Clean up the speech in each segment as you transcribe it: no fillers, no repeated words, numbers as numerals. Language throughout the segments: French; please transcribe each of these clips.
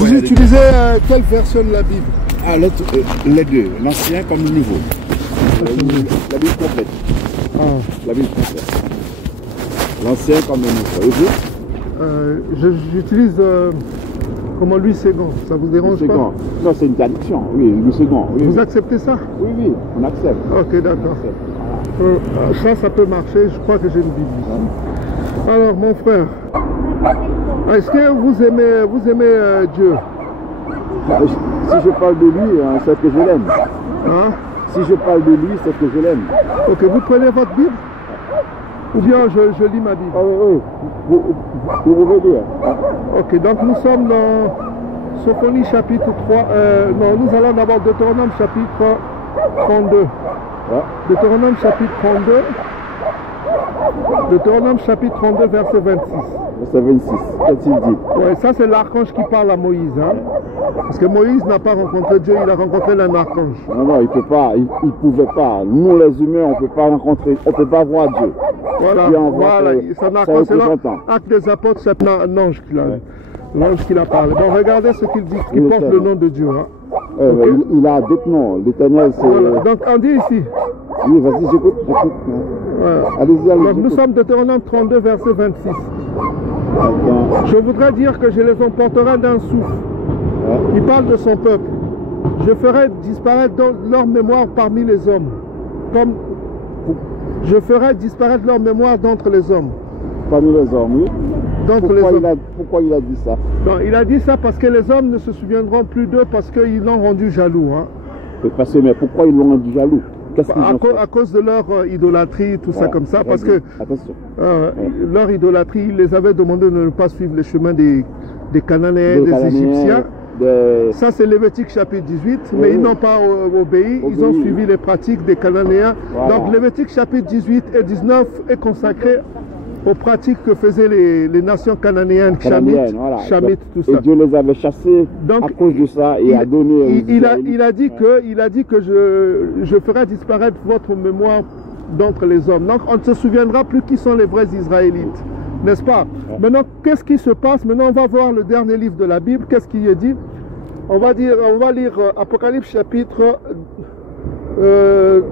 Vous utilisez quelle version de la Bible? Ah, les deux, l'ancien comme le nouveau. La Bible complète. Ah. La Bible complète. L'ancien comme le nouveau. Et vous? J'utilise comment Louis II. Ça vous dérange pas? Non, c'est une traduction. Oui, Louis II. Oui, vous acceptez ça? Oui, oui, on accepte. Ok, d'accord. Ça peut marcher. Je crois que j'ai une Bible. Alors, mon frère, est-ce que vous aimez Dieu? Si je parle de lui, c'est que je l'aime. Hein? Si je parle de lui, c'est que je l'aime. Ok, vous prenez votre Bible? Ou bien je lis ma Bible? Ah oui, oui. Vous pouvez lire. Ok, donc nous sommes dans Sophonie chapitre 3. Non, nous allons d'abord Deutéronome chapitre 32. Ouais. Deutéronome chapitre 32. Deutéronome chapitre 32, verset 26. Verset 26, qu'est-ce qu'il dit? Ouais, ça c'est l'archange qui parle à Moïse. Hein? Parce que Moïse n'a pas rencontré Dieu, il a rencontré un archange. Non, non, il peut pas, il pouvait pas. Nous les humains, on peut pas rencontrer, on peut pas voir Dieu. Voilà, voilà, son archange, c'est l'acte des apôtres, c'est un ange qu'il a. Ouais. L'ange qui a parlé. Bon, regardez ce qu'il dit, qui porte le nom de Dieu. Hein? Okay. Il a d'autres noms, l'Éternel c'est... Voilà. Donc on dit ici. Oui, vas-y, j'écoute. Voilà. Allez-y, allez-y. Donc nous sommes Deutéronome 32, verset 26. Attends. Je voudrais dire que je les emporterai d'un souffle. Ouais. Il parle de son peuple. Je ferai disparaître leur mémoire parmi les hommes. Comme je ferai disparaître leur mémoire d'entre les hommes. Parmi les hommes, oui. Pourquoi il a dit ça? Non, il a dit ça parce que les hommes ne se souviendront plus d'eux parce qu'ils l'ont rendu jaloux. Hein. Mais pourquoi ils l'ont rendu jaloux? À cause de leur idolâtrie, tout ça comme ça. Parce que leur idolâtrie, ils les avaient demandé de ne pas suivre les chemins des Cananéens, des Égyptiens. Ça c'est Lévitique chapitre 18, mais ils n'ont pas obéi, ils ont suivi les pratiques des Cananéens. Voilà. Donc Lévitique chapitre 18 et 19 est consacré aux pratiques que faisaient les nations cananéennes, Chamites, tout ça. Et Dieu les avait chassés à cause de ça et a donné... Il a dit que je ferai disparaître votre mémoire d'entre les hommes. Donc on ne se souviendra plus qui sont les vrais Israélites, n'est-ce pas? Maintenant, qu'est-ce qui se passe? Maintenant, on va voir le dernier livre de la Bible. Qu'est-ce qui est dit? On va lire Apocalypse chapitre 2,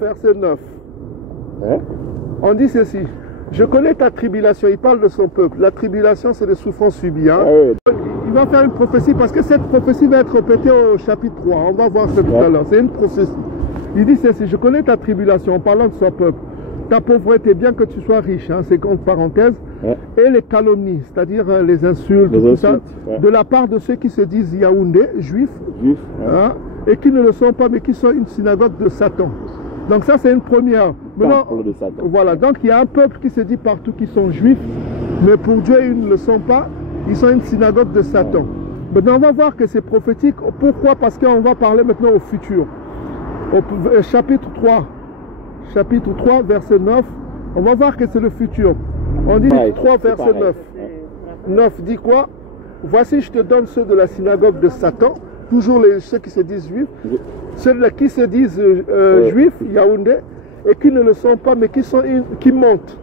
verset 9. On dit ceci. Je connais ta tribulation, il parle de son peuple. La tribulation, c'est des souffrances subies. Hein? Il va faire une prophétie parce que cette prophétie va être répétée au chapitre 3. On va voir ça tout à l'heure. C'est une prophétie. Il dit ceci, je connais ta tribulation en parlant de son peuple. Ta pauvreté, bien que tu sois riche, hein, c'est entre parenthèses, et les calomnies, c'est-à-dire les insultes, tout ça, de la part de ceux qui se disent Yaoundé, juifs, hein, et qui ne le sont pas, mais qui sont une synagogue de Satan. Donc ça c'est une première. Maintenant, voilà, donc il y a un peuple qui se dit partout qu'ils sont juifs, mais pour Dieu ils ne le sont pas, ils sont une synagogue de Satan. Maintenant on va voir que c'est prophétique. Pourquoi? Parce qu'on va parler maintenant au futur. Au chapitre 3, verset 9, on va voir que c'est le futur. On dit 3 verset 9. 9 dit quoi? Voici je te donne ceux de la synagogue de Satan, toujours ceux qui se disent juifs, ceux-là qui se disent juifs, Yaoundé, et qui ne le sont pas, mais qui mentent.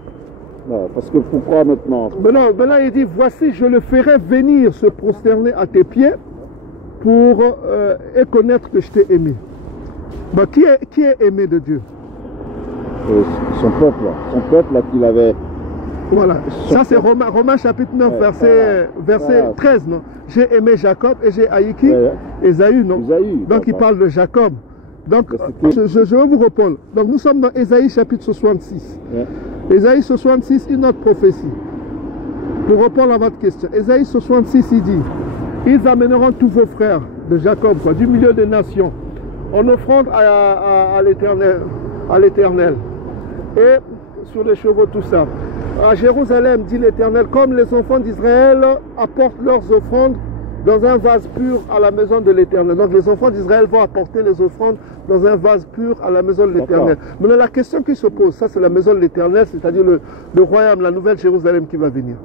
Non, parce que pourquoi maintenant? Maintenant il dit, voici je le ferai venir se prosterner à tes pieds pour et connaître que je t'ai aimé. Ben, qui est aimé de Dieu? Son peuple là qu'il avait... Voilà, ça c'est Romains chapitre 9, verset 13, non? J'ai aimé Jacob et j'ai haï qui? Ésaü, non? Donc il parle de Jacob. Donc je vais vous répondre. Donc nous sommes dans Ésaïe chapitre 66. Ésaïe 66, une autre prophétie. Pour répondre à votre question, Ésaïe 66, il dit, ils amèneront tous vos frères de Jacob, quoi, du milieu des nations, en offrande à l'Éternel. Et sur les chevaux, tout ça. À Jérusalem, dit l'Éternel, comme les enfants d'Israël apportent leurs offrandes dans un vase pur à la maison de l'Éternel. Donc les enfants d'Israël vont apporter les offrandes dans un vase pur à la maison de l'Éternel. Maintenant la question qui se pose, ça c'est la maison de l'Éternel, c'est-à-dire le royaume, la nouvelle Jérusalem qui va venir.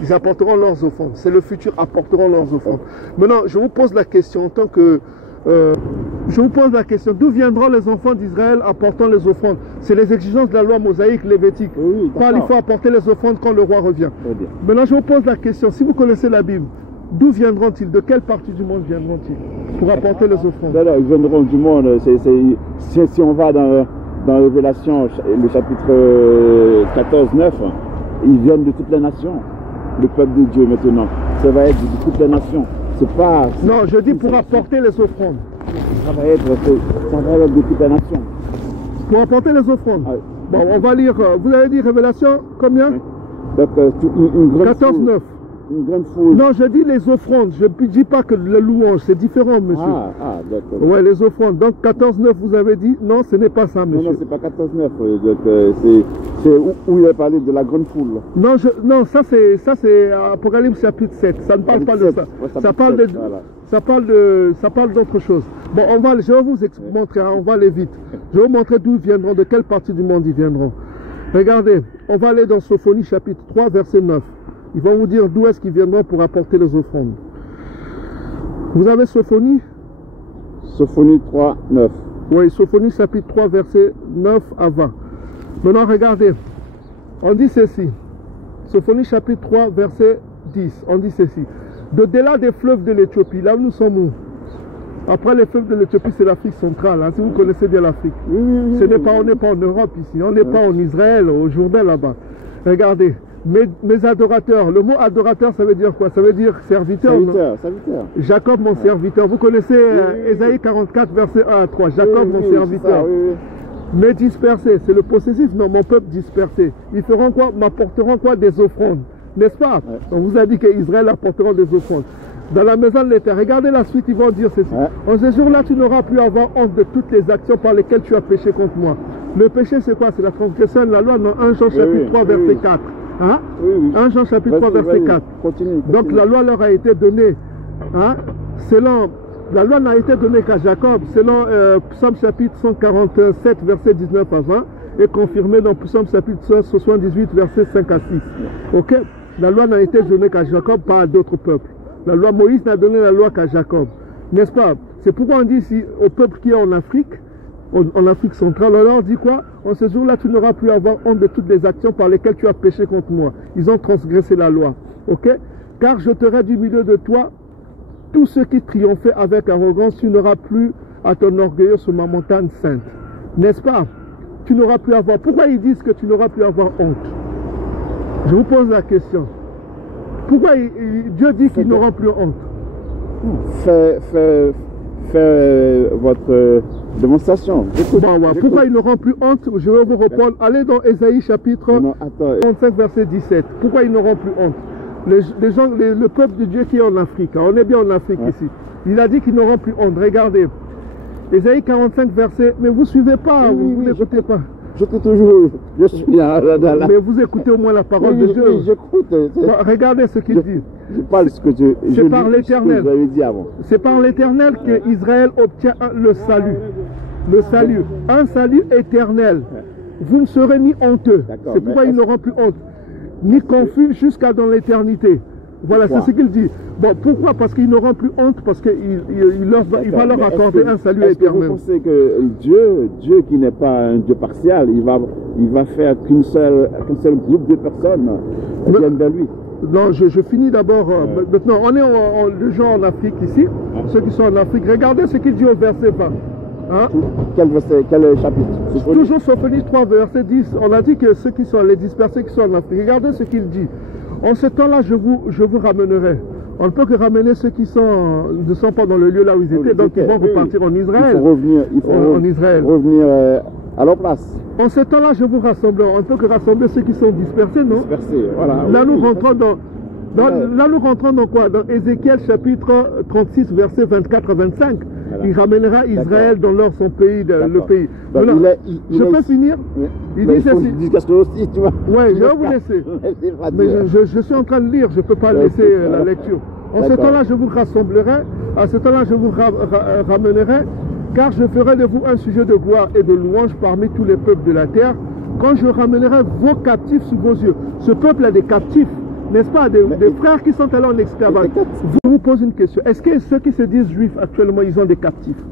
Ils apporteront leurs offrandes. C'est le futur, apporteront leurs offrandes. Maintenant, je vous pose la question en tant que... je vous pose la question, d'où viendront les enfants d'Israël apportant les offrandes? C'est les exigences de la loi mosaïque, lévitique. Il faut apporter les offrandes quand le roi revient. Maintenant je vous pose la question, si vous connaissez la Bible, D'où viendront-ils? De quelle partie du monde viendront-ils pour apporter les offrandes? Alors, ils viendront du monde. Si on va dans Révélation, le chapitre 14-9, ils viennent de toutes les nations. Le peuple de Dieu maintenant, ça va être de toutes les nations. C'est pas... Non, je dis pour apporter les offrandes. Ça va être de toutes les nations. Pour apporter les offrandes. Ah, bon, on va lire. Vous avez dit Révélation combien? Donc, une grande 14-9. Une grande foule. Non, je dis les offrandes. Je ne dis pas que le louange, c'est différent, monsieur. Ah, d'accord. Oui, les offrandes. Donc 14-9, vous avez dit? Non, ce n'est pas ça, monsieur. Non, non, c'est pas 14-9. C'est où il a parlé de la grande foule. Non, non, ça c'est Apocalypse chapitre 7. Ça ne parle pas de ça. Ouais, ça parle d'autre chose. Bon, je vais vous montrer, hein, on va aller vite. Je vais vous montrer d'où ils viendront, de quelle partie du monde ils viendront. Regardez, on va aller dans Sophonie chapitre 3, verset 9. Ils vont vous dire d'où est-ce qu'ils viendront pour apporter les offrandes. Vous avez Sophonie? Sophonie 3, 9. Oui, Sophonie chapitre 3, verset 9 à 20. Maintenant, regardez. On dit ceci. Sophonie chapitre 3, verset 10. On dit ceci. De-delà des fleuves de l'Éthiopie, là où nous sommes où? Après les fleuves de l'Éthiopie, c'est l'Afrique centrale. Hein, si vous connaissez bien l'Afrique. On n'est pas en Europe ici. On n'est pas en Israël, au Jourdain là-bas. Regardez. Mes adorateurs, le mot adorateur, ça veut dire quoi? Ça veut dire serviteur. Serviteur. Jacob, mon serviteur. Vous connaissez Ésaïe 44, verset 1 à 3. Jacob, mon serviteur. Mais dispersé, c'est le possessif. Non, mon peuple dispersé. Ils feront quoi? M'apporteront quoi? Des offrandes. N'est-ce pas? On vous a dit qu'Israël apportera des offrandes. Dans la maison de l'Éternel, regardez la suite, ils vont dire ceci. En ce jour-là, tu n'auras plus à avoir honte de toutes les actions par lesquelles tu as péché contre moi. Le péché, c'est quoi? C'est la transgression de la loi dans 1 Jean chapitre 3, verset 4. Hein? 1 Jean chapitre 3, verset 4. Continue. Donc la loi leur a été donnée, hein, la loi n'a été donnée qu'à Jacob, selon Psaume chapitre 147, verset 19 à 20, et confirmée dans Psaume chapitre 78, verset 5 à 6. Ok? La loi n'a été donnée qu'à Jacob, pas à d'autres peuples. La loi Moïse n'a donné la loi qu'à Jacob. N'est-ce pas? C'est pourquoi on dit ici au peuple qui est en Afrique, en Afrique centrale, on leur dit quoi? En ce jour-là, tu n'auras plus à avoir honte de toutes les actions par lesquelles tu as péché contre moi. Ils ont transgressé la loi. Ok? Car je te du milieu de toi tous ceux qui triomphaient avec arrogance, tu n'auras plus à t'enorgueillir sur ma montagne sainte. N'est-ce pas? Tu n'auras plus à avoir. Pourquoi ils disent que tu n'auras plus à avoir honte? Je vous pose la question. Pourquoi Dieu dit qu'ils n'auront plus honte? Faites votre démonstration. Pourquoi ils n'auront plus honte? Je vais vous répondre. Allez dans Ésaïe chapitre 35, verset 17. Pourquoi ils n'auront plus honte? Le peuple de Dieu qui est en Afrique, on est bien en Afrique ici. Il a dit qu'ils n'auront plus honte. Regardez. Ésaïe 45, verset. Mais vous ne suivez pas, vous n'écoutez pas. J'écoute toujours, je suis là. Mais vous écoutez au moins la parole de Dieu. Oui, j'écoute. Regardez ce qu'il dit. Je parle ce que c'est par l'Éternel. C'est par l'Éternel qu'Israël obtient le salut. Le salut. Un salut éternel. Vous ne serez ni honteux. C'est pourquoi ils n'auront plus honte. Ni confus jusqu'à dans l'éternité. Voilà, c'est ce qu'il dit. Bon, pourquoi? Parce qu'ils n'auront plus honte, parce qu'il va leur accorder un salut éternel. Vous pensez que Dieu qui n'est pas un Dieu partial, il va faire qu'un seul groupe de personnes qui viennent vers lui? Non, je finis d'abord. Maintenant, on est les gens en Afrique ici, ceux qui sont en Afrique. Regardez ce qu'il dit au verset 20. Hein? Quel chapitre? Toujours Sophonie 3, verset 10. On a dit que ceux qui sont les dispersés qui sont en Afrique. Regardez ce qu'il dit. En ce temps-là, je vous ramènerai. On ne peut que ramener ceux qui ne sont pas dans le lieu là où ils étaient, donc ils vont repartir en Israël. Il faut revenir à leur place. En ce temps-là, je vous rassemblerai. On ne peut que rassembler ceux qui sont dispersés, non? Dispersés, voilà. Là, nous rentrons dans quoi? Dans Ézéchiel chapitre 36, versets 24 à 25. Voilà. Il ramènera Israël dans son pays, le pays. Voilà. Je peux finir? Il dit ceci. Oui, je vais vous laisser. Mais je suis en train de lire, je ne peux pas laisser la lecture. En ce temps-là, je vous rassemblerai. À ce temps-là, je vous ramènerai. Car je ferai de vous un sujet de gloire et de louange parmi tous les peuples de la terre. Quand je ramènerai vos captifs sous vos yeux. Ce peuple a des captifs. N'est-ce pas, des frères qui sont allés en esclavage. Je vous pose une question. Est-ce que ceux qui se disent juifs actuellement, ils ont des captifs?